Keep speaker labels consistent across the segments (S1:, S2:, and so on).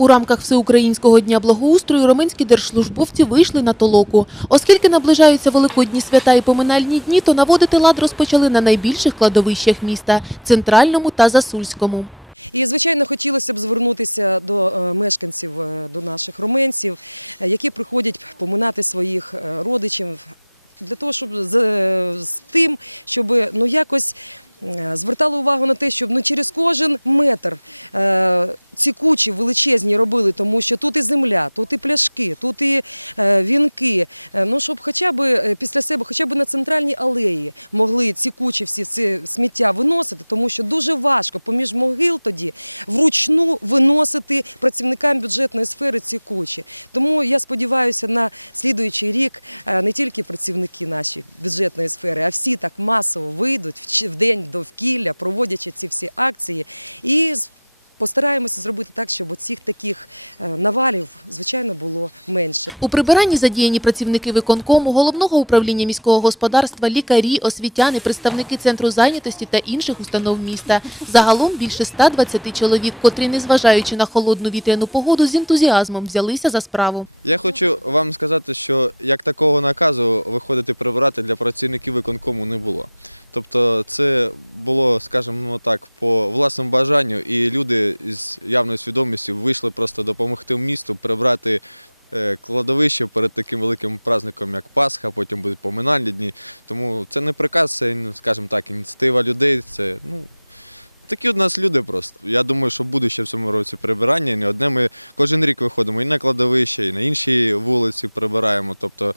S1: У рамках Всеукраїнського дня благоустрою роменські держслужбовці вийшли на толоку. Оскільки наближаються великодні свята і поминальні дні, то наводити лад розпочали на найбільших кладовищах міста – центральному та засульському.
S2: І, звичайно, хотілося б звернутися до е, мешканців, е, до наших руменців, е, які приходять поминати своїх родичів для того, щоб з, тим, щоб ну якось. Звертали увагу на те, щоб ну через кожен метр ці кучі величезні робили, тому що тут і земля, тут і пляшки, тут і е, вінки. Е, ну щоб хоча б е, після себе, хоча б на центральній алеї могли ці кучі, всі ці сміття виносити, тому що дуже важко поміж могил тоді вручну виносити працівникам бюджетної сфери ці кучі. Тому я сподіваюся на слідуючий рік не тільки працівники наші бюджетної сфери, а всі так масово вийдуть в день довкілля, проводячи ці всі акції і постараємося зробити так, щоб оцих таких е, навалів, звичайно, було менше.
S1: У прибиранні задіяні працівники виконкому, головного управління міського господарства, лікарі, освітяни, представники центру зайнятості та інших установ міста. Загалом більше 120 чоловік, котрі, незважаючи на холодну вітряну погоду, з ентузіазмом взялися за справу.
S3: Я хочу вам сказати, що як такого наказу виходити прибирати для працівників виконкому не було. Тобто це було, скажімо так, по власному бажанню, і люди з явною свідомістю вийшли просто допомогти місту прибрати е, кладовище перед таким великим праздником, як Пасха, потім будуть поминальні дні. Тому це не приказ, це, скажімо так, ініціатива людей. Це ну, Такі у нас люди просто. Я думаю, що буде ще в цьому році прибирання. Не одне ми кожен рік виходимо і на кладовище, і на інші вулиці прибираємо. Тобто,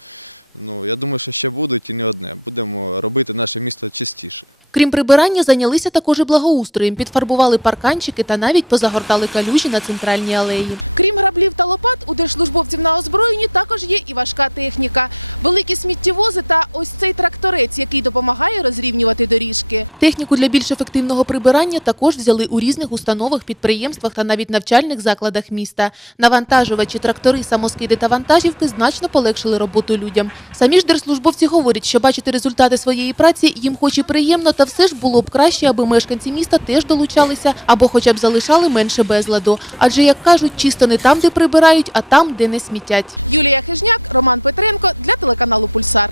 S3: ну я думаю, що ще будуть і не одне. Будемо робити наше місто чистіше.
S1: Крім прибирання, зайнялися також і благоустроєм, підфарбували парканчики та навіть позагортали калюжі на центральній алеї.
S4: Крім граблів та лопат, у держслужбовців на озброєнні також є і важка техніка. Великі сміттєвози та ось цей тракторець, який допомагає розрівнювати доріжки.
S1: Техніку для більш ефективного прибирання також взяли у різних установах, підприємствах та навіть навчальних закладах міста. Навантажувачі, трактори, самоскиди та вантажівки значно полегшили роботу людям. Самі ж держслужбовці говорять, що бачити результати своєї праці їм хоч і приємно, та все ж було б краще, аби мешканці міста теж долучалися або хоча б залишали менше безладу. Адже, як кажуть, чисто не там, де прибирають, а там, де не смітять.
S4: Юлія Хижняк, Роман Петренко для телеканалу Пульсар.